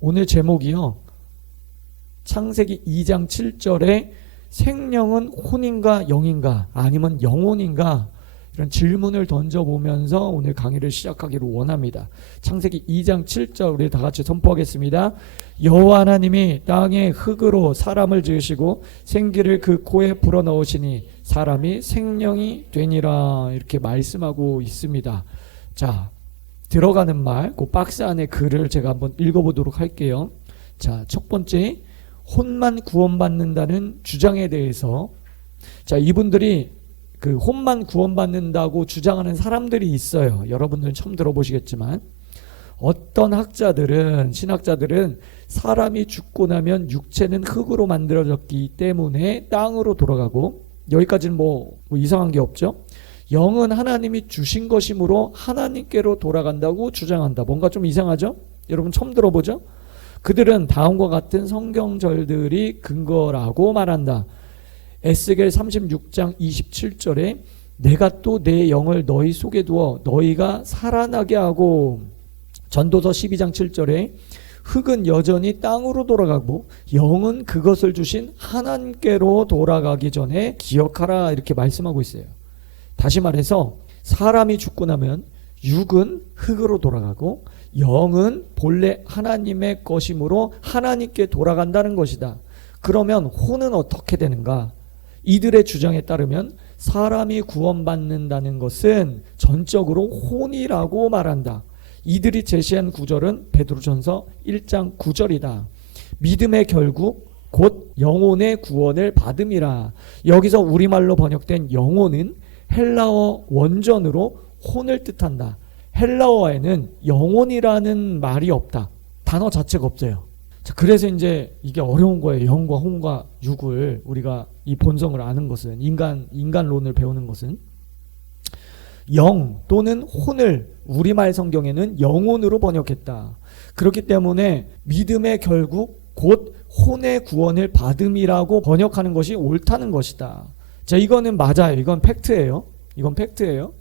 오늘 제목이요. 창세기 2장 7절에 생명은 혼인가 영인가 아니면 영혼인가 이런 질문을 던져보면서 오늘 강의를 시작하기로 원합니다. 창세기 2장 7절 우리 다 같이 선포하겠습니다. 여호와 하나님이 땅에 흙으로 사람을 지으시고 생기를 그 코에 불어넣으시니 사람이 생명이 되니라 이렇게 말씀하고 있습니다. 자, 들어가는 말, 그 박스 안에 글을 제가 한번 읽어보도록 할게요. 자, 첫 번째, 혼만 구원받는다는 주장에 대해서, 자, 이분들이 그 혼만 구원받는다고 주장하는 사람들이 있어요. 여러분들은 처음 들어보시겠지만 어떤 학자들은, 신학자들은 사람이 죽고 나면 육체는 흙으로 만들어졌기 때문에 땅으로 돌아가고, 여기까지는 뭐 이상한 게 없죠. 영은 하나님이 주신 것이므로 하나님께로 돌아간다고 주장한다. 뭔가 좀 이상하죠? 여러분 처음 들어보죠? 그들은 다음과 같은 성경절들이 근거라고 말한다. 에스겔 36장 27절에 내가 또 내 영을 너희 속에 두어 너희가 살아나게 하고, 전도서 12장 7절에 흙은 여전히 땅으로 돌아가고 영은 그것을 주신 하나님께로 돌아가기 전에 기억하라 이렇게 말씀하고 있어요. 다시 말해서 사람이 죽고 나면 육은 흙으로 돌아가고 영은 본래 하나님의 것이므로 하나님께 돌아간다는 것이다. 그러면 혼은 어떻게 되는가? 이들의 주장에 따르면 사람이 구원받는다는 것은 전적으로 혼이라고 말한다. 이들이 제시한 구절은 베드로전서 1장 9절이다. 믿음의 결국 곧 영혼의 구원을 받음이라. 여기서 우리말로 번역된 영혼은 헬라어 원전으로 혼을 뜻한다. 헬라어에는 영혼이라는 말이 없다. 단어 자체가 없어요. 자, 그래서 이제 이게 어려운 거예요. 영과 혼과 육을 우리가 이 본성을 아는 것은, 인간론을 배우는 것은 영 또는 혼을 우리말 성경에는 영혼으로 번역했다. 그렇기 때문에 믿음의 결국 곧 혼의 구원을 받음이라고 번역하는 것이 옳다는 것이다. 자, 이거는 맞아요. 이건 팩트예요. 이건 팩트예요.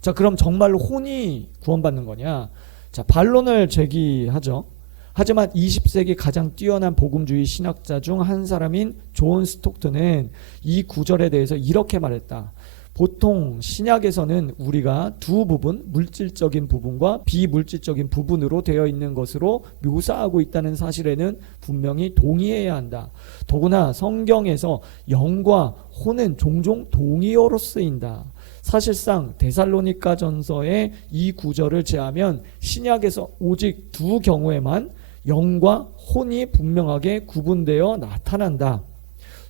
자, 그럼 정말로 혼이 구원받는 거냐? 자, 반론을 제기하죠. 하지만 20세기 가장 뛰어난 복음주의 신학자 중 한 사람인 존 스톡턴은 이 구절에 대해서 이렇게 말했다. 보통 신약에서는 우리가 두 부분, 물질적인 부분과 비물질적인 부분으로 되어 있는 것으로 묘사하고 있다는 사실에는 분명히 동의해야 한다. 더구나 성경에서 영과 혼은 종종 동의어로 쓰인다. 사실상 데살로니가 전서의 이 구절을 제하면 신약에서 오직 두 경우에만 영과 혼이 분명하게 구분되어 나타난다.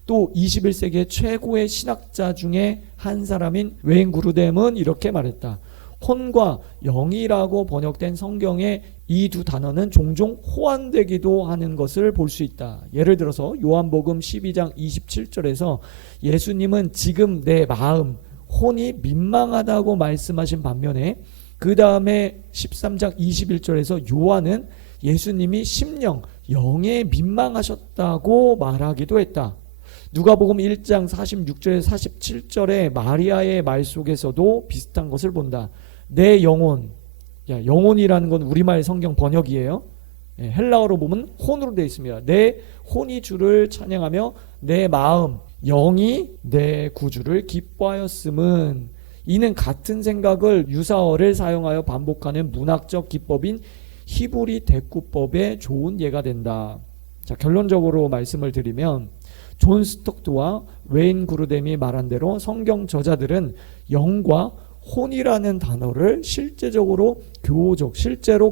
또 21세기의 최고의 신학자 중에 한 사람인 웨인 그루뎀은 이렇게 말했다. 혼과 영이라고 번역된 성경의 이 두 단어는 종종 호환되기도 하는 것을 볼 수 있다. 예를 들어서 요한복음 12장 27절에서 예수님은 지금 내 마음, 혼이 민망하다고 말씀하신 반면에 그 다음에 13장 21절에서 요한은 예수님이 심령, 영에 민망하셨다고 말하기도 했다. 누가복음 1장 46절에 47절의 마리아의 말 속에서도 비슷한 것을 본다. 내 영혼, 영혼이라는 건 우리말 성경 번역이에요. 헬라어로 보면 혼으로 되어 있습니다. 내 혼이 주를 찬양하며 내 마음, 영이 내 구주를 기뻐하였음은, 이는 같은 생각을 유사어를 사용하여 반복하는 문학적 기법인 히브리 대꾸법의 좋은 예가 된다. 자, 결론적으로 말씀을 드리면 존 스톡트와 웨인 그루뎀이 말한 대로 성경 저자들은 영과 혼이라는 단어를 실제로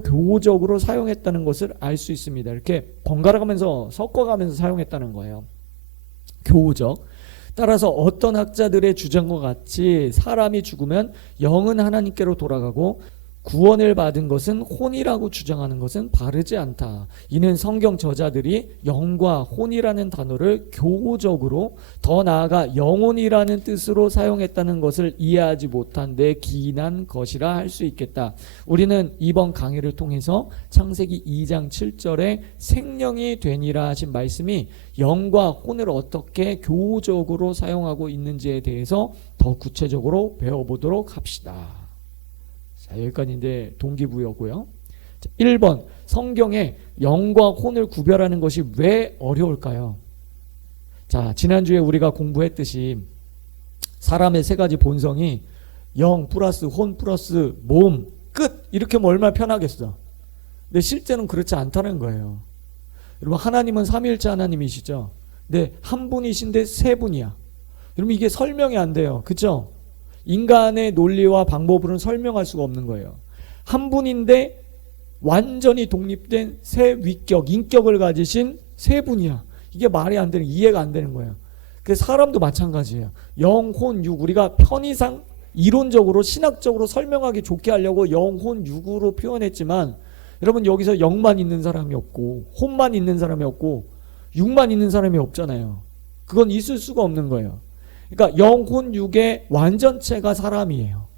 교우적으로 사용했다는 것을 알 수 있습니다. 이렇게 번갈아가면서 섞어가면서 사용했다는 거예요. 교우적. 따라서 어떤 학자들의 주장과 같이 사람이 죽으면 영은 하나님께로 돌아가고 구원을 받은 것은 혼이라고 주장하는 것은 바르지 않다. 이는 성경 저자들이 영과 혼이라는 단어를 교우적으로, 더 나아가 영혼이라는 뜻으로 사용했다는 것을 이해하지 못한 데 기인한 것이라 할 수 있겠다. 우리는 이번 강의를 통해서 창세기 2장 7절에 생명이 되니라 하신 말씀이 영과 혼을 어떻게 교우적으로 사용하고 있는지에 대해서 더 구체적으로 배워보도록 합시다. 자, 여기까지 이제 동기부여고요. 1번, 성경에 영과 혼을 구별하는 것이 왜 어려울까요? 자, 지난주에 우리가 공부했듯이 사람의 세 가지 본성이 영 플러스 혼 플러스 몸 끝 이렇게 하면 얼마나 편하겠어. 근데 실제는 그렇지 않다는 거예요. 여러분, 하나님은 삼위일체 하나님이시죠. 근데 한 분이신데 세 분이야. 여러분, 이게 설명이 안 돼요. 그렇죠? 인간의 논리와 방법으로는 설명할 수가 없는 거예요. 한 분인데 완전히 독립된 세 위격, 인격을 가지신 세 분이야. 이게 말이 안 되는, 이해가 안 되는 거예요. 그래서 사람도 마찬가지예요. 영, 혼, 육, 우리가 편의상 이론적으로 신학적으로 설명하기 좋게 하려고 영, 혼, 육으로 표현했지만 여러분, 여기서 영만 있는 사람이 없고 혼만 있는 사람이 없고 육만 있는 사람이 없잖아요. 그건 있을 수가 없는 거예요. 그러니까 영, 혼, 육의 완전체가 사람이에요.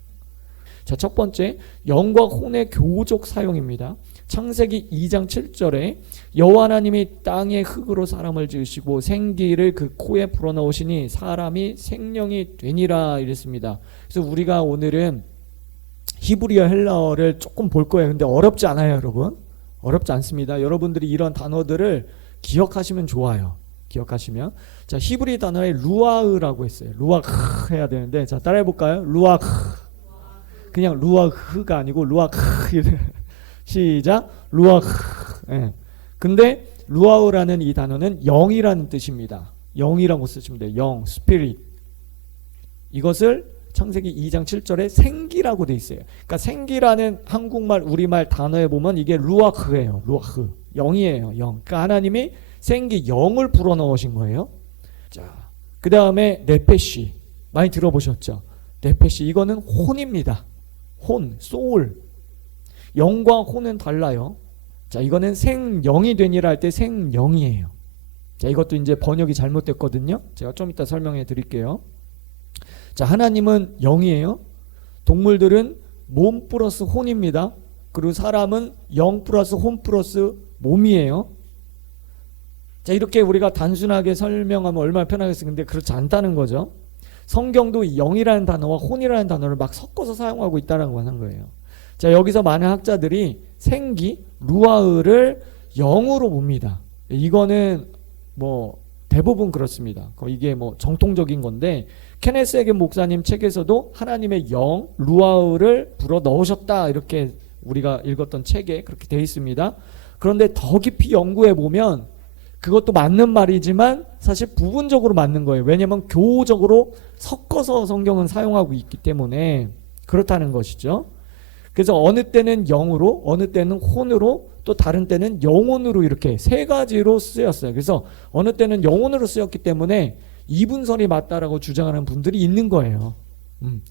자, 첫 번째, 영과 혼의 교우적 사용입니다. 창세기 2장 7절에 여호와 하나님이 땅의 흙으로 사람을 지으시고 생기를 그 코에 불어넣으시니 사람이 생명이 되니라 이랬습니다. 그래서 우리가 오늘은 히브리어 헬라어를 조금 볼 거예요. 근데 어렵지 않아요, 여러분. 어렵지 않습니다. 여러분들이 이런 단어들을 기억하시면 좋아요. 기억하시면. 자, 히브리 단어에 루아흐라고 했어요. 루아흐 해야 되는데, 자, 따라해 볼까요? 루아흐. 그냥 루아흐가 아니고 루아흐. 시작. 루아흐. 예. 근데 루아흐라는 이 단어는 영이라는 뜻입니다. 영이라고 쓰시면 돼요. 영, 스피릿. 이것을 창세기 2장 7절에 생기라고 돼 있어요. 그러니까 생기라는 한국말, 우리말 단어에 보면 이게 루아흐예요. 루아흐. 영이에요. 영. 그러니까 하나님이 생기, 영을 불어넣으신 거예요. 자, 그 다음에 네페시. 많이 들어보셨죠? 네페시. 이거는 혼입니다. 혼, 소울. 영과 혼은 달라요. 자, 이거는 생영이 되니라 할 때 생영이에요. 자, 이것도 이제 번역이 잘못됐거든요. 제가 좀 이따 설명해 드릴게요. 자, 하나님은 영이에요. 동물들은 몸 플러스 혼입니다. 그리고 사람은 영 플러스 혼 플러스 몸이에요. 자, 이렇게 우리가 단순하게 설명하면 얼마나 편하겠어요. 근데 그렇지 않다는 거죠. 성경도 영이라는 단어와 혼이라는 단어를 막 섞어서 사용하고 있다는 거예요. 자, 여기서 많은 학자들이 생기, 루아흐를 영으로 봅니다. 이거는 뭐 대부분 그렇습니다. 이게 뭐 정통적인 건데, 케네스 해겐 목사님 책에서도 하나님의 영, 루아흐를 불어 넣으셨다, 이렇게 우리가 읽었던 책에 그렇게 되어 있습니다. 그런데 더 깊이 연구해 보면 그것도 맞는 말이지만 사실 부분적으로 맞는 거예요. 왜냐하면 교우적으로 섞어서 성경은 사용하고 있기 때문에 그렇다는 것이죠. 그래서 어느 때는 영으로, 어느 때는 혼으로, 또 다른 때는 영혼으로, 이렇게 세 가지로 쓰였어요. 그래서 어느 때는 영혼으로 쓰였기 때문에 이분설이 맞다라고 주장하는 분들이 있는 거예요.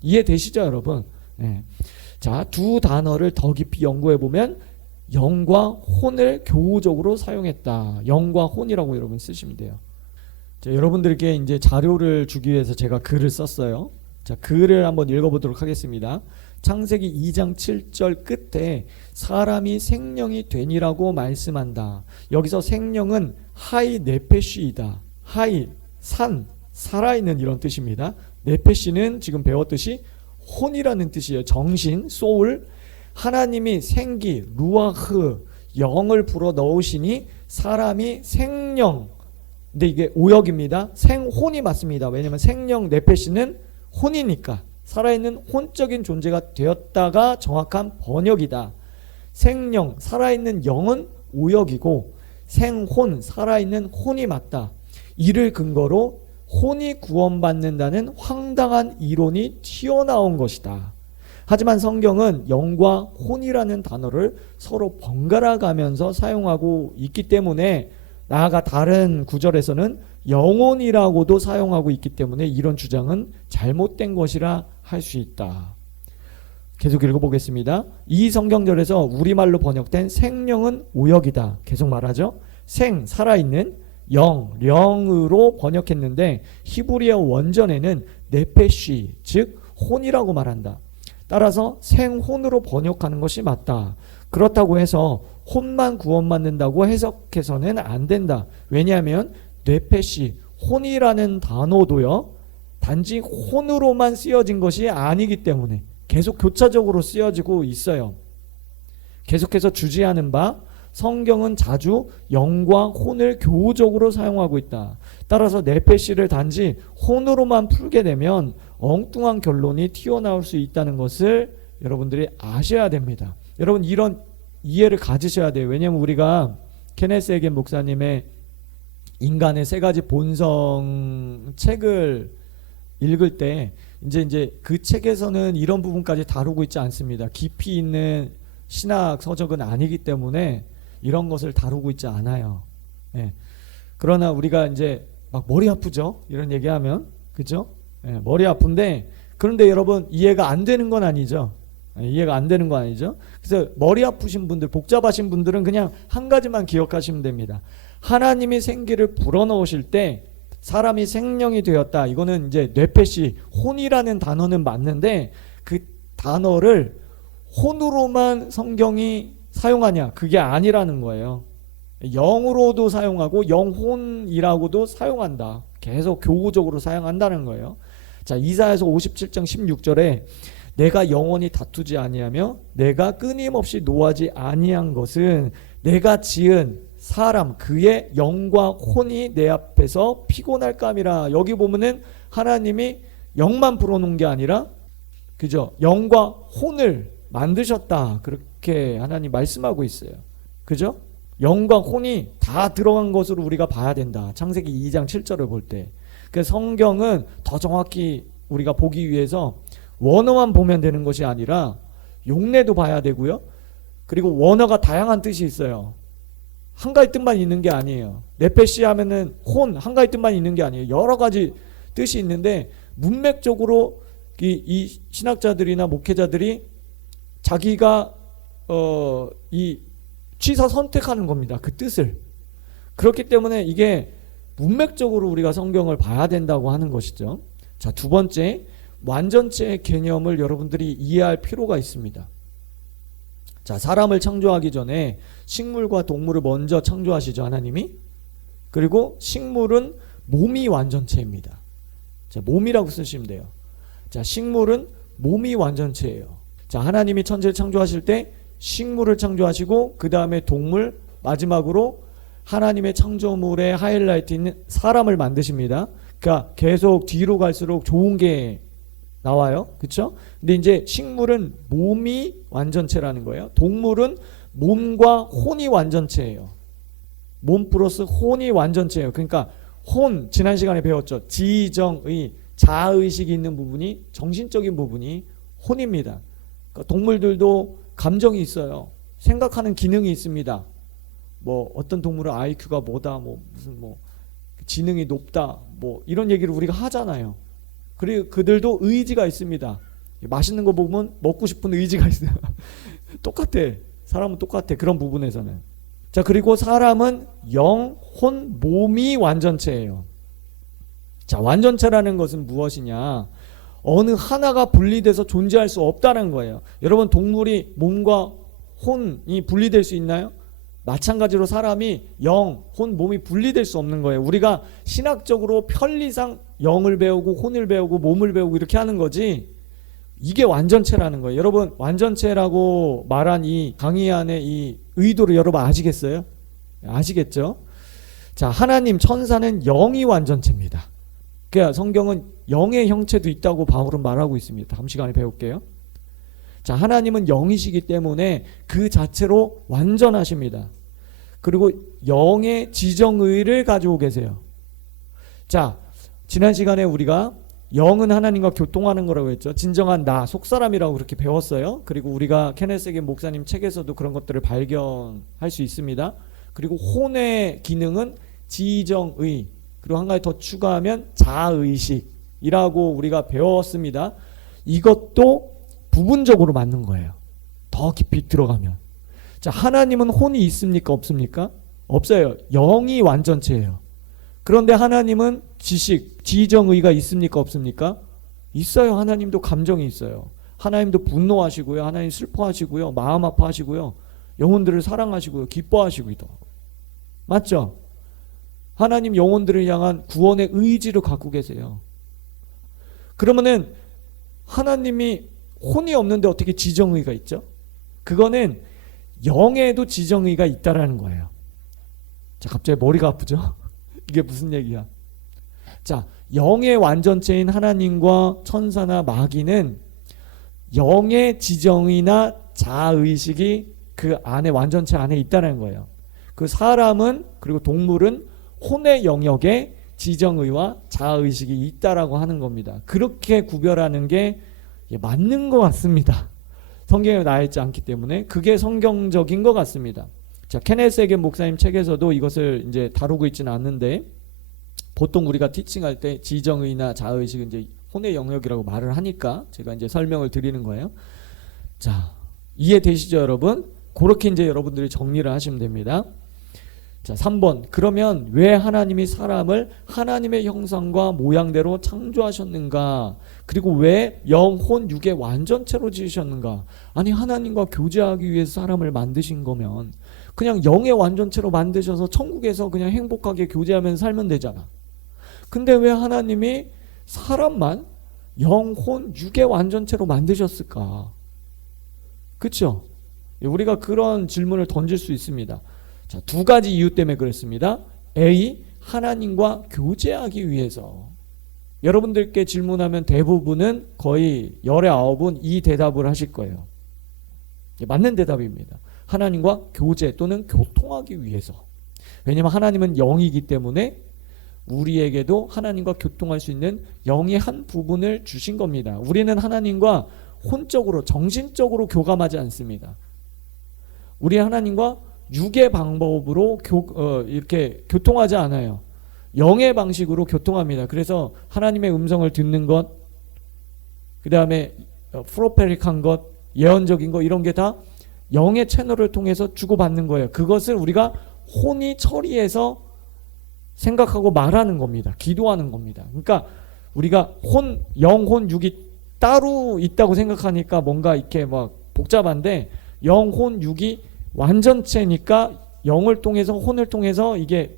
이해되시죠, 여러분? 네. 자, 두 단어를 더 깊이 연구해 보면 영과 혼을 교우적으로 사용했다. 영과 혼이라고 여러분 쓰시면 돼요. 자, 여러분들께 이제 자료를 주기 위해서 제가 글을 썼어요. 자, 글을 한번 읽어보도록 하겠습니다. 창세기 2장 7절 끝에 사람이 생명이 되니라고 말씀한다. 여기서 생명은 하이 네페시이다. 하이, 산, 살아있는 이런 뜻입니다. 네페시는 지금 배웠듯이 혼이라는 뜻이에요. 정신, 소울. 하나님이 생기, 루아흐, 영을 불어 넣으시니 사람이 생령. 근데 이게 오역입니다. 생혼이 맞습니다. 왜냐하면 생령, 네페시는 혼이니까. 살아있는 혼적인 존재가 되었다가 정확한 번역이다. 생령, 살아있는 영은 오역이고 생혼, 살아있는 혼이 맞다. 이를 근거로 혼이 구원받는다는 황당한 이론이 튀어나온 것이다. 하지만 성경은 영과 혼이라는 단어를 서로 번갈아 가면서 사용하고 있기 때문에, 나아가 다른 구절에서는 영혼이라고도 사용하고 있기 때문에 이런 주장은 잘못된 것이라 할 수 있다. 계속 읽어보겠습니다. 이 성경절에서 우리말로 번역된 생명은 오역이다. 계속 말하죠. 생, 살아있는, 영, 영으로 번역했는데 히브리어 원전에는 네페시, 즉 혼이라고 말한다. 따라서 생혼으로 번역하는 것이 맞다. 그렇다고 해서 혼만 구원받는다고 해석해서는 안 된다. 왜냐하면 네페시, 혼이라는 단어도요, 단지 혼으로만 쓰여진 것이 아니기 때문에 계속 교차적으로 쓰여지고 있어요. 계속해서 주지하는 바 성경은 자주 영과 혼을 교우적으로 사용하고 있다. 따라서 네페시를 단지 혼으로만 풀게 되면 엉뚱한 결론이 튀어나올 수 있다는 것을 여러분들이 아셔야 됩니다. 여러분 이런 이해를 가지셔야 돼요. 왜냐하면 우리가 케네스 에겐 목사님의 인간의 세 가지 본성 책을 읽을 때 이제 그 책에서는 이런 부분까지 다루고 있지 않습니다. 깊이 있는 신학 서적은 아니기 때문에 이런 것을 다루고 있지 않아요. 예. 그러나 우리가 이제 막 머리 아프죠? 이런 얘기하면 그죠? 예, 머리 아픈데 그런데 여러분 이해가 안 되는 건 아니죠. 예, 이해가 안 되는 건 아니죠. 그래서 머리 아프신 분들, 복잡하신 분들은 그냥 한 가지만 기억하시면 됩니다. 하나님이 생기를 불어넣으실 때 사람이 생명이 되었다. 이거는 이제 뇌페시, 혼이라는 단어는 맞는데 그 단어를 혼으로만 성경이 사용하냐? 그게 아니라는 거예요. 영으로도 사용하고 영혼이라고도 사용한다. 계속 교구적으로 사용한다는 거예요. 자, 이사야서 57장 16절에 내가 영원히 다투지 아니하며 내가 끊임없이 노하지 아니한 것은 내가 지은 사람 그의 영과 혼이 내 앞에서 피곤할감이라. 여기 보면은 하나님이 영만 불어놓은 게 아니라 그죠? 영과 혼을 만드셨다. 그렇게 하나님 말씀하고 있어요. 그죠? 영과 혼이 다 들어간 것으로 우리가 봐야 된다. 창세기 2장 7절을 볼 때. 그 성경은 더 정확히 우리가 보기 위해서 원어만 보면 되는 것이 아니라 용례도 봐야 되고요. 그리고 원어가 다양한 뜻이 있어요. 한 가지 뜻만 있는 게 아니에요. 네페시 하면은 혼 한 가지 뜻만 있는 게 아니에요. 여러 가지 뜻이 있는데 문맥적으로 이 신학자들이나 목회자들이 자기가 이 취사 선택하는 겁니다. 그 뜻을. 그렇기 때문에 이게 문맥적으로 우리가 성경을 봐야 된다고 하는 것이죠. 자, 두 번째, 완전체의 개념을 여러분들이 이해할 필요가 있습니다. 자, 사람을 창조하기 전에 식물과 동물을 먼저 창조하시죠, 하나님이. 그리고 식물은 몸이 완전체입니다. 자, 몸이라고 쓰시면 돼요. 자, 식물은 몸이 완전체예요. 자, 하나님이 천지를 창조하실 때 식물을 창조하시고 그 다음에 동물, 마지막으로 하나님의 창조물의 하이라이트인 사람을 만드십니다. 그러니까 계속 뒤로 갈수록 좋은 게 나와요. 그렇죠? 근데 이제 식물은 몸이 완전체라는 거예요. 동물은 몸과 혼이 완전체예요. 몸 플러스 혼이 완전체예요. 그러니까 혼, 지난 시간에 배웠죠. 지정의, 자의식이 있는 부분이, 정신적인 부분이 혼입니다. 그러니까 동물들도 감정이 있어요. 생각하는 기능이 있습니다. 뭐 어떤 동물은 IQ가 뭐다, 뭐 무슨 뭐 지능이 높다, 뭐 이런 얘기를 우리가 하잖아요. 그리고 그들도 의지가 있습니다. 맛있는 거 보면 먹고 싶은 의지가 있어요. 똑같아. 사람은 똑같아. 그런 부분에서는. 자, 그리고 사람은 영, 혼, 몸이 완전체예요. 자, 완전체라는 것은 무엇이냐? 어느 하나가 분리돼서 존재할 수 없다는 거예요. 여러분, 동물이 몸과 혼이 분리될 수 있나요? 마찬가지로 사람이 영, 혼, 몸이 분리될 수 없는 거예요. 우리가 신학적으로 편리상 영을 배우고 혼을 배우고 몸을 배우고 이렇게 하는 거지, 이게 완전체라는 거예요. 여러분, 완전체라고 말한 이 강의 안에 이 의도를 여러분 아시겠어요? 아시겠죠? 자, 하나님, 천사는 영이 완전체입니다. 그러니까 성경은 영의 형체도 있다고 바울은 말하고 있습니다. 다음 시간에 배울게요. 자, 하나님은 영이시기 때문에 그 자체로 완전하십니다. 그리고 영의 지정의를 가지고 계세요. 자, 지난 시간에 우리가 영은 하나님과 교통하는 거라고 했죠. 진정한 나, 속사람이라고 그렇게 배웠어요. 그리고 우리가 케네스 에겐 목사님 책에서도 그런 것들을 발견할 수 있습니다. 그리고 혼의 기능은 지정의, 그리고 한 가지 더 추가하면 자의식이라고 우리가 배웠습니다. 이것도 부분적으로 맞는 거예요. 더 깊이 들어가면. 자, 하나님은 혼이 있습니까? 없습니까? 없어요. 영이 완전체예요. 그런데 하나님은 지식, 지정의가 있습니까? 없습니까? 있어요. 하나님도 감정이 있어요. 하나님도 분노하시고요. 하나님 슬퍼하시고요. 마음 아파하시고요. 영혼들을 사랑하시고요. 기뻐하시기도 하고. 맞죠? 하나님 영혼들을 향한 구원의 의지를 갖고 계세요. 그러면은 하나님이 혼이 없는데 어떻게 지정의가 있죠? 그거는 영에도 지정의가 있다라는 거예요. 자, 갑자기 머리가 아프죠? 이게 무슨 얘기야? 자, 영의 완전체인 하나님과 천사나 마귀는 영의 지정의나 자의식이 그 안에 완전체 안에 있다는 거예요. 그 사람은 그리고 동물은 혼의 영역에 지정의와 자의식이 있다라고 하는 겁니다. 그렇게 구별하는 게 맞는 것 같습니다. 성경에 나와 있지 않기 때문에 그게 성경적인 것 같습니다. 자, 케네스 에겐 목사님 책에서도 이것을 이제 다루고 있지는 않는데 보통 우리가 티칭할 때 지정의나 자의식은 이제 혼의 영역이라고 말을 하니까 제가 이제 설명을 드리는 거예요. 자, 이해되시죠, 여러분? 그렇게 이제 여러분들이 정리를 하시면 됩니다. 자, 3번. 그러면 왜 하나님이 사람을 하나님의 형상과 모양대로 창조하셨는가? 그리고 왜 영혼 육의 완전체로 지으셨는가? 아니, 하나님과 교제하기 위해서 사람을 만드신 거면 그냥 영의 완전체로 만드셔서 천국에서 그냥 행복하게 교제하면서 살면 되잖아. 근데 왜 하나님이 사람만 영혼 육의 완전체로 만드셨을까? 그렇죠? 우리가 그런 질문을 던질 수 있습니다. 자, 두 가지 이유 때문에 그렇습니다. A. 하나님과 교제하기 위해서. 여러분들께 질문하면 대부분은 거의 열의 9은 이 대답을 하실 거예요. 맞는 대답입니다. 하나님과 교제 또는 교통하기 위해서. 왜냐하면 하나님은 영이기 때문에 우리에게도 하나님과 교통할 수 있는 영의 한 부분을 주신 겁니다. 우리는 하나님과 혼적으로 정신적으로 교감하지 않습니다. 우리 하나님과 육의 방법으로 이렇게 교통하지 않아요. 영의 방식으로 교통합니다. 그래서 하나님의 음성을 듣는 것, 그 다음에 프로페릭한 것, 예언적인 것, 이런 게 다 영의 채널을 통해서 주고받는 거예요. 그것을 우리가 혼이 처리해서 생각하고 말하는 겁니다. 기도하는 겁니다. 그러니까 우리가 영혼, 육이 따로 있다고 생각하니까 뭔가 이렇게 막 복잡한데, 영혼, 육이 완전체니까 영을 통해서 혼을 통해서 이게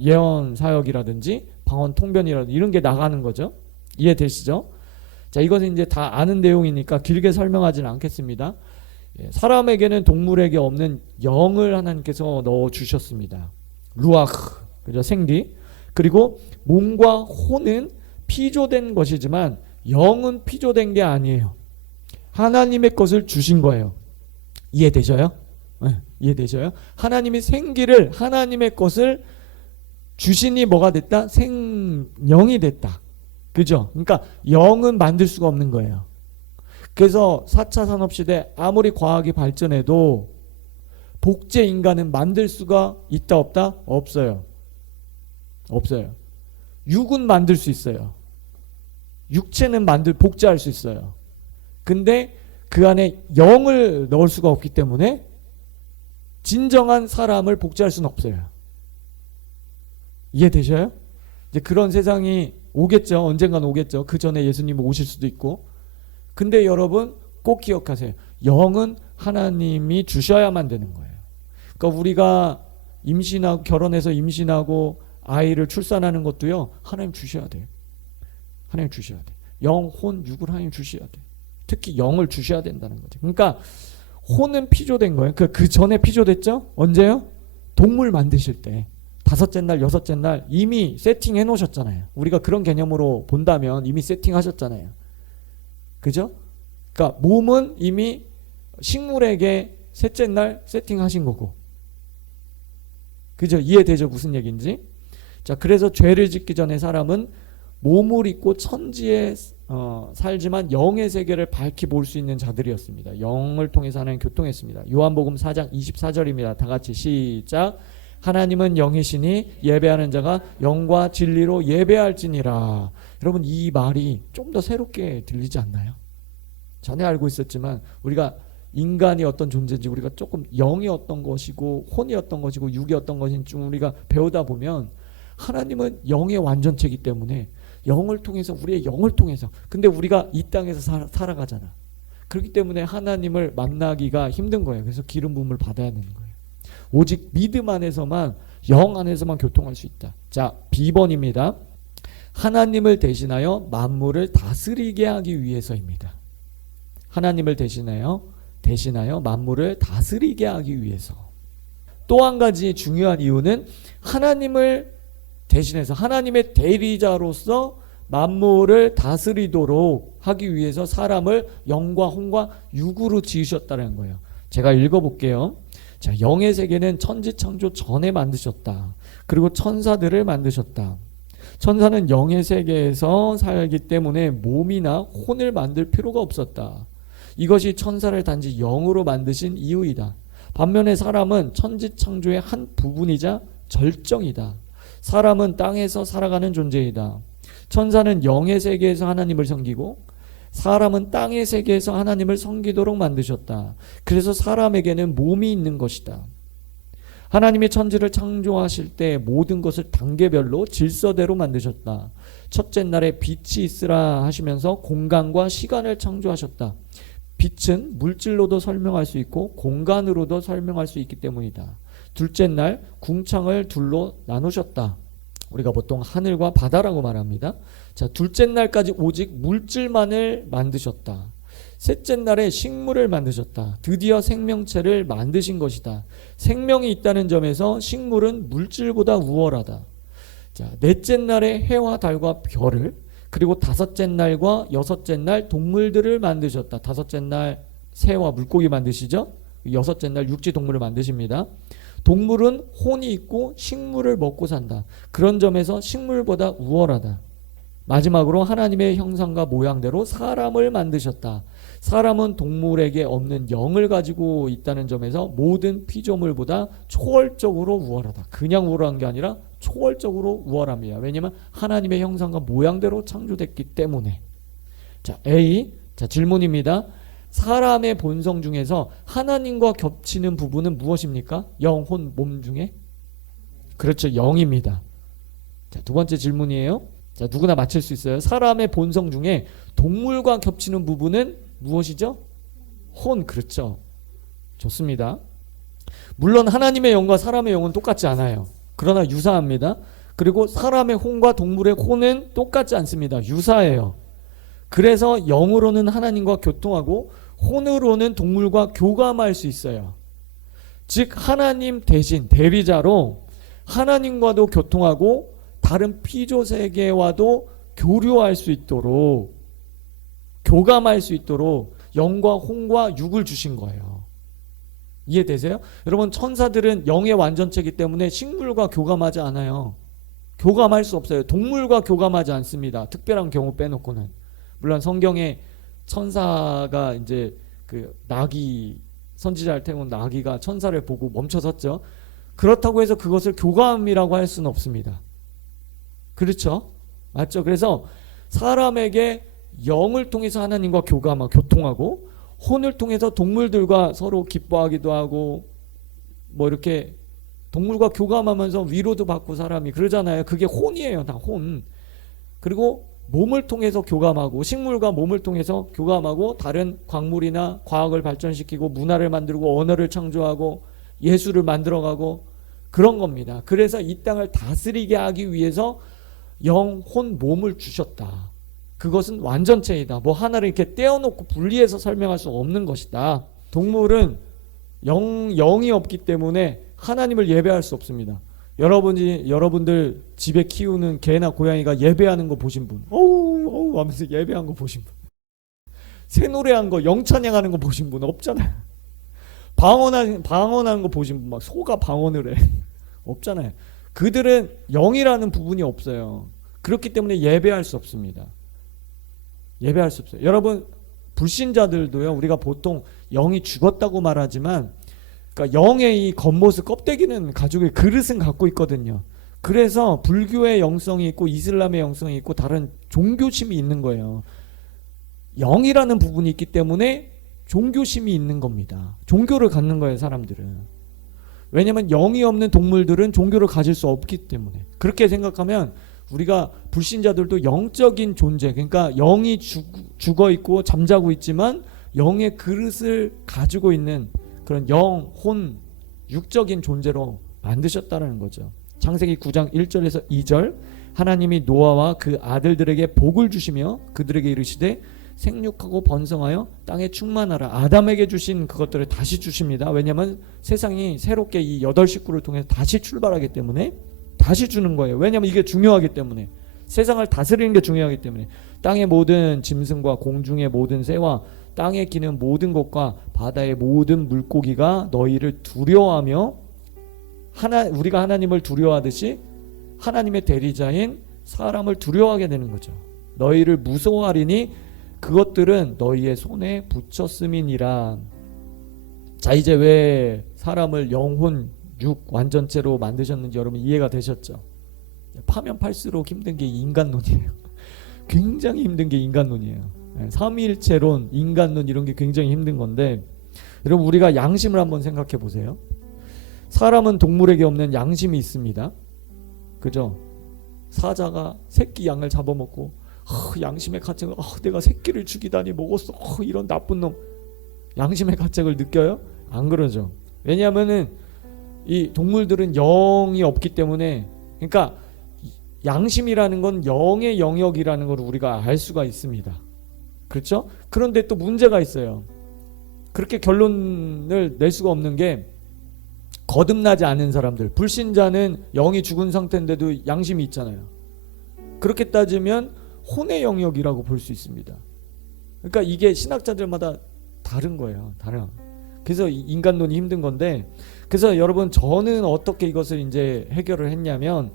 예언 사역이라든지 방언 통변이라든지 이런 게 나가는 거죠. 이해되시죠? 자, 이것은 이제 다 아는 내용이니까 길게 설명하지는 않겠습니다. 사람에게는 동물에게 없는 영을 하나님께서 넣어 주셨습니다. 루아흐, 그죠? 생리. 그리고 몸과 혼은 피조된 것이지만 영은 피조된 게 아니에요. 하나님의 것을 주신 거예요. 이해되셔요? 네, 이해되셔요? 하나님이 생기를, 하나님의 것을 주시니 뭐가 됐다? 생영이 됐다. 그죠? 그러니까 영은 만들 수가 없는 거예요. 그래서 4차 산업시대 아무리 과학이 발전해도 복제 인간은 만들 수가 있다 없다? 없어요. 없어요. 육은 만들 수 있어요. 육체는 복제할 수 있어요. 근데 그 안에 영을 넣을 수가 없기 때문에 진정한 사람을 복제할 수는 없어요. 이해되셔요? 이제 그런 세상이 오겠죠. 언젠간 오겠죠. 그 전에 예수님이 오실 수도 있고. 근데 여러분 꼭 기억하세요. 영은 하나님이 주셔야만 되는 거예요. 그러니까 우리가 임신하고 결혼해서 임신하고 아이를 출산하는 것도요. 하나님 주셔야 돼요. 하나님 주셔야 돼. 영혼, 육을 하나님 주셔야 돼. 특히 영을 주셔야 된다는 거죠. 그러니까 혼은 피조된 거예요. 그 전에 피조됐죠? 언제요? 동물 만드실 때. 5째 날, 6째 날 이미 세팅해 놓으셨잖아요. 우리가 그런 개념으로 본다면 이미 세팅하셨잖아요. 그죠? 그러니까 몸은 이미 식물에게 셋째 날 세팅하신 거고. 그죠? 이해되죠? 무슨 얘기인지? 자, 그래서 죄를 짓기 전에 사람은 몸을 입고 천지에 살지만 영의 세계를 밝히 볼 수 있는 자들이었습니다. 영을 통해서 하나님 교통했습니다. 요한복음 4장 24절입니다. 다 같이 시작. 하나님은 영이시니 예배하는 자가 영과 진리로 예배할지니라. 여러분, 이 말이 좀 더 새롭게 들리지 않나요? 전에 알고 있었지만 우리가 인간이 어떤 존재인지 우리가 조금 영이 어떤 것이고 혼이 어떤 것이고 육이 어떤 것인지 좀 우리가 배우다 보면 하나님은 영의 완전체이기 때문에 영을 통해서, 우리의 영을 통해서, 근데 우리가 이 땅에서 살아가잖아. 그렇기 때문에 하나님을 만나기가 힘든 거예요. 그래서 기름 부음을 받아야 되는 거예요. 오직 믿음 안에서만, 영 안에서만 교통할 수 있다. 자, B번입니다. 하나님을 대신하여 만물을 다스리게 하기 위해서입니다. 하나님을 대신하여 대신하여 만물을 다스리게 하기 위해서. 또 한 가지 중요한 이유는 하나님을 대신해서 하나님의 대리자로서 만물을 다스리도록 하기 위해서 사람을 영과 혼과 육으로 지으셨다는 거예요. 제가 읽어볼게요. 자, 영의 세계는 천지창조 전에 만드셨다. 그리고 천사들을 만드셨다. 천사는 영의 세계에서 살기 때문에 몸이나 혼을 만들 필요가 없었다. 이것이 천사를 단지 영으로 만드신 이유이다. 반면에 사람은 천지창조의 한 부분이자 절정이다. 사람은 땅에서 살아가는 존재이다. 천사는 영의 세계에서 하나님을 섬기고 사람은 땅의 세계에서 하나님을 섬기도록 만드셨다. 그래서 사람에게는 몸이 있는 것이다. 하나님이 천지를 창조하실 때 모든 것을 단계별로 질서대로 만드셨다. 첫째 날에 빛이 있으라 하시면서 공간과 시간을 창조하셨다. 빛은 물질로도 설명할 수 있고 공간으로도 설명할 수 있기 때문이다. 둘째 날 궁창을 둘로 나누셨다. 우리가 보통 하늘과 바다라고 말합니다. 자, 둘째 날까지 오직 물질만을 만드셨다. 셋째 날에 식물을 만드셨다. 드디어 생명체를 만드신 것이다. 생명이 있다는 점에서 식물은 물질보다 우월하다. 자, 넷째 날에 해와 달과 별을, 그리고 다섯째 날과 여섯째 날 동물들을 만드셨다. 다섯째 날 새와 물고기 만드시죠? 여섯째 날 육지 동물을 만드십니다. 동물은 혼이 있고 식물을 먹고 산다. 그런 점에서 식물보다 우월하다. 마지막으로 하나님의 형상과 모양대로 사람을 만드셨다. 사람은 동물에게 없는 영을 가지고 있다는 점에서 모든 피조물보다 초월적으로 우월하다. 그냥 우월한 게 아니라 초월적으로 우월합니다. 왜냐하면 하나님의 형상과 모양대로 창조됐기 때문에. 자, A. 자, 질문입니다. 사람의 본성 중에서 하나님과 겹치는 부분은 무엇입니까? 영, 혼, 몸 중에? 그렇죠. 영입니다. 자, 두 번째 질문이에요. 자, 누구나 맞힐 수 있어요. 사람의 본성 중에 동물과 겹치는 부분은 무엇이죠? 혼. 그렇죠. 좋습니다. 물론 하나님의 영과 사람의 영은 똑같지 않아요. 그러나 유사합니다. 그리고 사람의 혼과 동물의 혼은 똑같지 않습니다. 유사해요. 그래서 영으로는 하나님과 교통하고 혼으로는 동물과 교감할 수 있어요. 즉 하나님 대신 대리자로 하나님과도 교통하고 다른 피조 세계와도 교류할 수 있도록, 교감할 수 있도록 영과 혼과 육을 주신 거예요. 이해되세요? 여러분, 천사들은 영의 완전체이기 때문에 식물과 교감하지 않아요. 교감할 수 없어요. 동물과 교감하지 않습니다. 특별한 경우 빼놓고는. 물론 성경에 천사가 이제 그 나귀, 선지자를 태운 나귀가 천사를 보고 멈춰섰죠. 그렇다고 해서 그것을 교감이라고 할 수는 없습니다. 그렇죠? 맞죠? 그래서 사람에게 영을 통해서 하나님과 교감하고 교통하고 혼을 통해서 동물들과 서로 기뻐하기도 하고 뭐 이렇게 동물과 교감하면서 위로도 받고 사람이 그러잖아요. 그게 혼이에요. 다 혼. 그리고 몸을 통해서 교감하고 식물과 몸을 통해서 교감하고 다른 광물이나 과학을 발전시키고 문화를 만들고 언어를 창조하고 예술을 만들어가고 그런 겁니다. 그래서 이 땅을 다스리게 하기 위해서 영, 혼, 몸을 주셨다. 그것은 완전체이다. 뭐 하나를 이렇게 떼어놓고 분리해서 설명할 수 없는 것이다. 동물은 영이 없기 때문에 하나님을 예배할 수 없습니다. 여러분들 집에 키우는 개나 고양이가 예배하는 거 보신 분? 어우 하면서 예배한 거 보신 분? 새 노래한 거, 영찬양하는 거 보신 분? 없잖아요. 방언하는 거 보신 분? 막 소가 방언을 해. 없잖아요. 그들은 영이라는 부분이 없어요. 그렇기 때문에 예배할 수 없습니다. 예배할 수 없어요. 여러분, 불신자들도요, 우리가 보통 영이 죽었다고 말하지만, 그러니까 영의 이 겉모습, 껍데기는 가지고 그릇은 갖고 있거든요. 그래서 불교의 영성이 있고 이슬람의 영성이 있고 다른 종교심이 있는 거예요. 영이라는 부분이 있기 때문에 종교심이 있는 겁니다. 종교를 갖는 거예요, 사람들은. 왜냐하면 영이 없는 동물들은 종교를 가질 수 없기 때문에. 그렇게 생각하면 우리가 불신자들도 영적인 존재, 그러니까 영이 죽어 있고 잠자고 있지만 영의 그릇을 가지고 있는 그런 영, 혼, 육적인 존재로 만드셨다는 거죠. 창세기 9장 1절에서 2절, 하나님이 노아와 그 아들들에게 복을 주시며 그들에게 이르시되 생육하고 번성하여 땅에 충만하라. 아담에게 주신 그것들을 다시 주십니다. 왜냐하면 세상이 새롭게 이 8식구를 통해서 다시 출발하기 때문에 다시 주는 거예요. 왜냐하면 이게 중요하기 때문에, 세상을 다스리는 게 중요하기 때문에. 땅의 모든 짐승과 공중의 모든 새와 땅에 기는 모든 것과 바다의 모든 물고기가 너희를 두려워하며, 우리가 하나님을 두려워하듯이 하나님의 대리자인 사람을 두려워하게 되는 거죠. 너희를 무서워하리니 그것들은 너희의 손에 붙였음이니라. 자, 이제 왜 사람을 영혼, 육 완전체로 만드셨는지 여러분 이해가 되셨죠? 파면 팔수록 힘든 게 인간론이에요. 굉장히 힘든 게 인간론이에요. 삼위일체론, 인간론 이런 게 굉장히 힘든 건데, 여러분 우리가 양심을 한번 생각해 보세요. 사람은 동물에게 없는 양심이 있습니다. 그죠? 사자가 새끼 양을 잡아먹고 양심의 가책을, 내가 새끼를 죽이다니 먹었어, 이런 나쁜 놈. 양심의 가책을 느껴요? 안 그러죠. 왜냐하면은 이 동물들은 영이 없기 때문에, 그러니까 양심이라는 건 영의 영역이라는 걸 우리가 알 수가 있습니다. 그렇죠? 그런데 또 문제가 있어요. 그렇게 결론을 낼 수가 없는 게, 거듭나지 않은 사람들, 불신자는 영이 죽은 상태인데도 양심이 있잖아요. 그렇게 따지면 혼의 영역이라고 볼 수 있습니다. 그러니까 이게 신학자들마다 다른 거예요. 그래서 인간론이 힘든 건데, 그래서 여러분 저는 어떻게 이것을 이제 해결을 했냐면,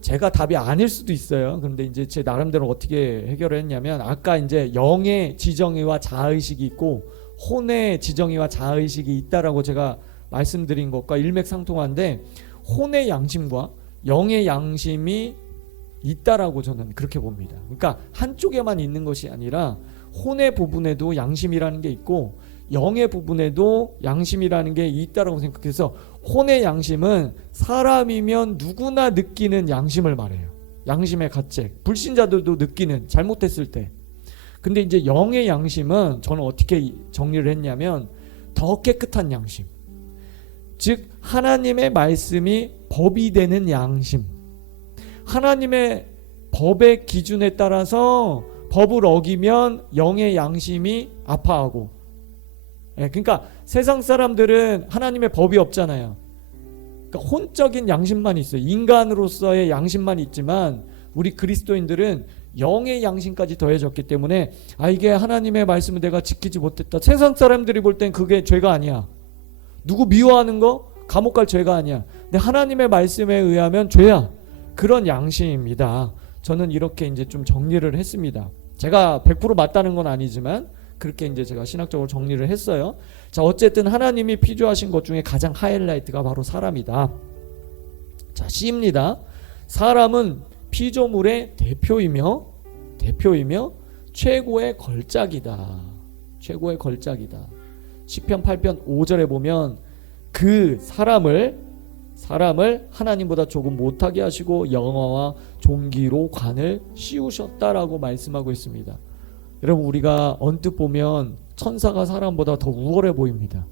제가 답이 아닐 수도 있어요. 그런데 이제 제 나름대로 어떻게 해결을 했냐면, 아까 이제 영의 지정의와 자아의식이 있고 혼의 지정의와 자아의식이 있다라고 제가 말씀드린 것과 일맥상통한데, 혼의 양심과 영의 양심이 있다라고 저는 그렇게 봅니다. 그러니까 한쪽에만 있는 것이 아니라 혼의 부분에도 양심이라는 게 있고 영의 부분에도 양심이라는 게 있다라고 생각해서, 혼의 양심은 사람이면 누구나 느끼는 양심을 말해요. 양심의 가책, 불신자들도 느끼는, 잘못했을 때. 근데 이제 영의 양심은 저는 어떻게 정리를 했냐면, 더 깨끗한 양심, 즉 하나님의 말씀이 법이 되는 양심, 하나님의 법의 기준에 따라서 법을 어기면 영의 양심이 아파하고, 그러니까 세상 사람들은 하나님의 법이 없잖아요. 그러니까 혼적인 양심만 있어요. 인간으로서의 양심만 있지만 우리 그리스도인들은 영의 양심까지 더해졌기 때문에, 이게 하나님의 말씀을 내가 지키지 못했다. 세상 사람들이 볼 땐 그게 죄가 아니야. 누구 미워하는 거 감옥 갈 죄가 아니야. 근데 하나님의 말씀에 의하면 죄야. 그런 양심입니다. 저는 이렇게 이제 좀 정리를 했습니다. 제가 100% 맞다는 건 아니지만 그렇게 이제 제가 신학적으로 정리를 했어요. 자, 어쨌든 하나님이 피조하신 것 중에 가장 하이라이트가 바로 사람이다. 자, C입니다. 사람은 피조물의 대표이며 최고의 걸작이다. 최고의 걸작이다. 시편 8편 5절에 보면 그 사람을 하나님보다 조금 못하게 하시고 영화와 종기로 관을 씌우셨다라고 말씀하고 있습니다. 여러분 우리가 언뜻 보면 천사가 사람보다 더 우월해 보입니다.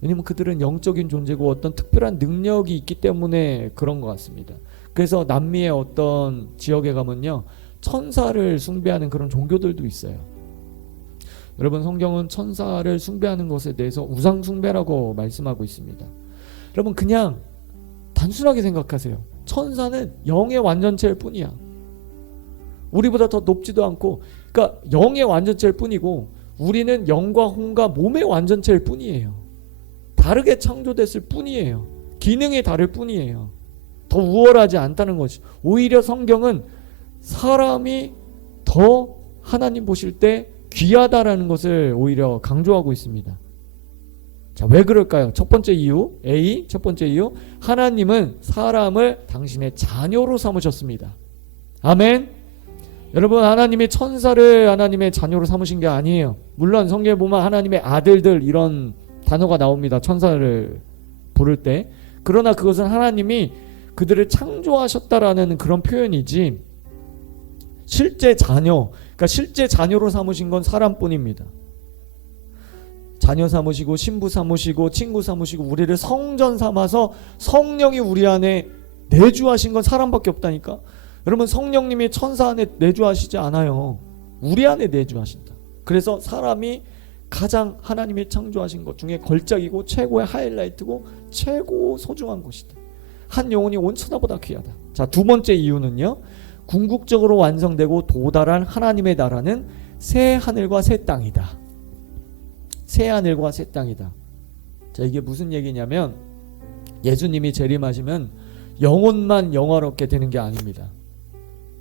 왜냐면 그들은 영적인 존재고 어떤 특별한 능력이 있기 때문에 그런 것 같습니다. 그래서 남미의 어떤 지역에 가면요, 천사를 숭배하는 그런 종교들도 있어요. 여러분 성경은 천사를 숭배하는 것에 대해서 우상 숭배라고 말씀하고 있습니다. 여러분 그냥 단순하게 생각하세요. 천사는 영의 완전체일 뿐이야. 우리보다 더 높지도 않고, 그러니까 영의 완전체일 뿐이고 우리는 영과 혼과 몸의 완전체일 뿐이에요. 다르게 창조됐을 뿐이에요. 기능이 다를 뿐이에요. 더 우월하지 않다는 것이. 오히려 성경은 사람이 더 하나님 보실 때 귀하다라는 것을 오히려 강조하고 있습니다. 자, 왜 그럴까요? 첫 번째 이유, A, 첫 번째 이유, 하나님은 사람을 당신의 자녀로 삼으셨습니다. 아멘. 여러분 하나님이 천사를 하나님의 자녀로 삼으신 게 아니에요. 물론 성경에 보면 하나님의 아들들 이런 단어가 나옵니다. 천사를 부를 때. 그러나 그것은 하나님이 그들을 창조하셨다라는 그런 표현이지, 실제 자녀, 그러니까 실제 자녀로 삼으신 건 사람뿐입니다. 자녀 삼으시고 신부 삼으시고 친구 삼으시고 우리를 성전 삼아서 성령이 우리 안에 내주하신 건 사람밖에 없다니까. 여러분 성령님이 천사 안에 내주하시지 않아요. 우리 안에 내주하신다. 그래서 사람이 가장 하나님이 창조하신 것 중에 걸작이고 최고의 하이라이트고 최고 소중한 것이다. 한 영혼이 온 천하보다 귀하다. 자, 두 번째 이유는요, 궁극적으로 완성되고 도달한 하나님의 나라는 새 하늘과 새 땅이다. 새 하늘과 새 땅이다. 자, 이게 무슨 얘기냐면 예수님이 재림하시면 영혼만 영화롭게 되는 게 아닙니다.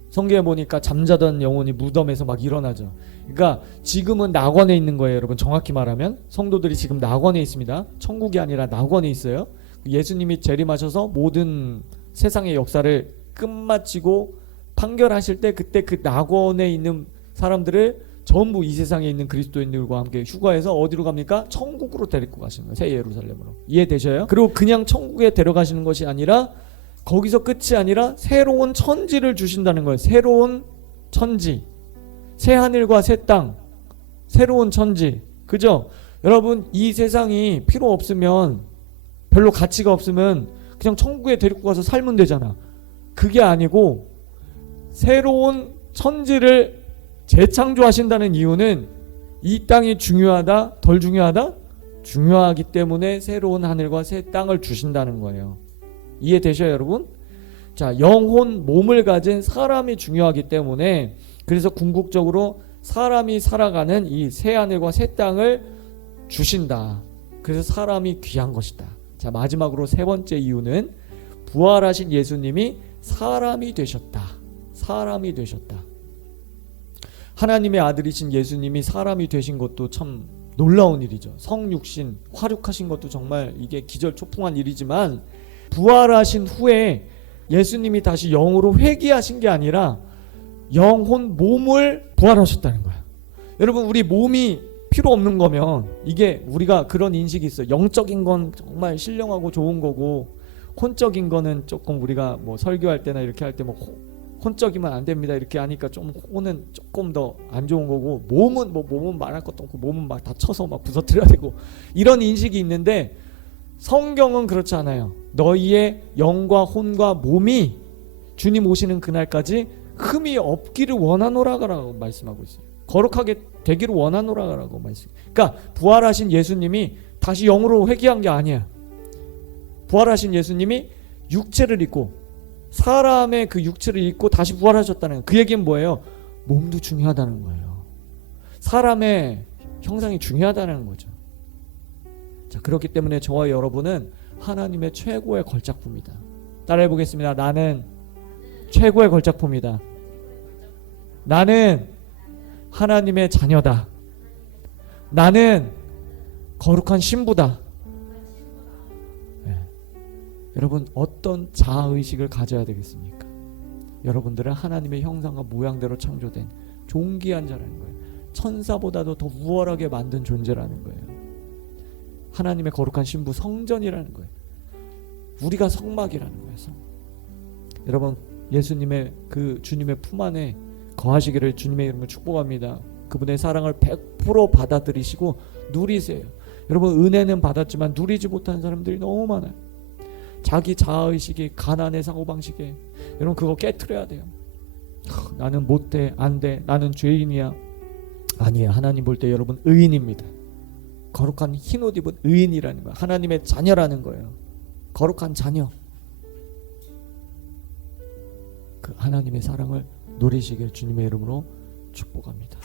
성경에 보니까 잠자던 영혼이 무덤에서 막 일어나죠. 그러니까 지금은 낙원에 있는 거예요, 여러분. 정확히 말하면 성도들이 지금 낙원에 있습니다. 천국이 아니라 낙원에 있어요. 예수님이 재림하셔서 모든 세상의 역사를 끝마치고 판결하실 때 그때 그 낙원에 있는 사람들을 전부 이 세상에 있는 그리스도인들과 함께 휴가해서 어디로 갑니까? 천국으로 데리고 가시는 거예요. 새 예루살렘으로. 이해되셔요? 그리고 그냥 천국에 데려가시는 것이 아니라 거기서 끝이 아니라 새로운 천지를 주신다는 거예요. 새로운 천지. 새 하늘과 새 땅. 새로운 천지. 그죠? 여러분, 이 세상이 필요 없으면, 별로 가치가 없으면 그냥 천국에 데리고 가서 살면 되잖아. 그게 아니고 새로운 천지를 재창조하신다는 이유는 이 땅이 중요하다? 덜 중요하다? 중요하기 때문에 새로운 하늘과 새 땅을 주신다는 거예요. 이해되셔요, 여러분? 자, 영혼, 몸을 가진 사람이 중요하기 때문에, 그래서 궁극적으로 사람이 살아가는 이 새 하늘과 새 땅을 주신다. 그래서 사람이 귀한 것이다. 자, 마지막으로 세 번째 이유는 부활하신 예수님이 사람이 되셨다. 사람이 되셨다. 하나님의 아들이신 예수님이 사람이 되신 것도 참 놀라운 일이죠. 성육신, 화륙하신 것도 정말 이게 기절초풍한 일이지만, 부활하신 후에 예수님이 다시 영으로 회귀하신 게 아니라 영혼, 몸을 부활하셨다는 거야. 여러분, 우리 몸이 필요 없는 거면, 이게 우리가 그런 인식이 있어요. 영적인 건 정말 신령하고 좋은 거고 혼적인 거는 조금 우리가 뭐 설교할 때나 이렇게 할 때 뭐 혼적이면 안 됩니다 이렇게 하니까 좀 혼은 조금 더 안 좋은 거고, 몸은 말할 것도 없고 몸은 막 다쳐서 막 부서뜨려야 되고 이런 인식이 있는데, 성경은 그렇지 않아요. 너희의 영과 혼과 몸이 주님 오시는 그날까지 흠이 없기를 원하노라라고 말씀하고 있어요. 거룩하게 되기를 원하노라라고 말씀. 그러니까 부활하신 예수님이 다시 영으로 회귀한 게 아니야. 부활하신 예수님이 육체를 입고, 사람의 그 육체를 입고 다시 부활하셨다는 그 얘기는 뭐예요? 몸도 중요하다는 거예요. 사람의 형상이 중요하다는 거죠. 자, 그렇기 때문에 저와 여러분은 하나님의 최고의 걸작품이다. 따라해 보겠습니다. 나는 최고의 걸작품이다. 나는 하나님의 자녀다. 나는 거룩한 신부다. 네. 여러분, 어떤 자아의식을 가져야 되겠습니까? 여러분들은 하나님의 형상과 모양대로 창조된 존귀한 자라는 거예요. 천사보다도 더 우월하게 만든 존재라는 거예요. 하나님의 거룩한 신부, 성전이라는 거예요. 우리가 성막이라는 거예요. 여러분, 예수님의 그 주님의 품 안에 거하시기를 주님의 이름으로 축복합니다. 그분의 사랑을 100% 받아들이시고 누리세요. 여러분, 은혜는 받았지만 누리지 못한 사람들이 너무 많아요. 자기 자아의식이, 가난의 사고방식에, 여러분 그거 깨트려야 돼요. 나는 못돼, 안돼, 나는 죄인이야. 아니에요. 하나님 볼 때 여러분 의인입니다. 거룩한 흰옷 입은 의인이라는 거예요. 하나님의 자녀라는 거예요. 거룩한 자녀. 그 하나님의 사랑을 누리시길 주님의 이름으로 축복합니다.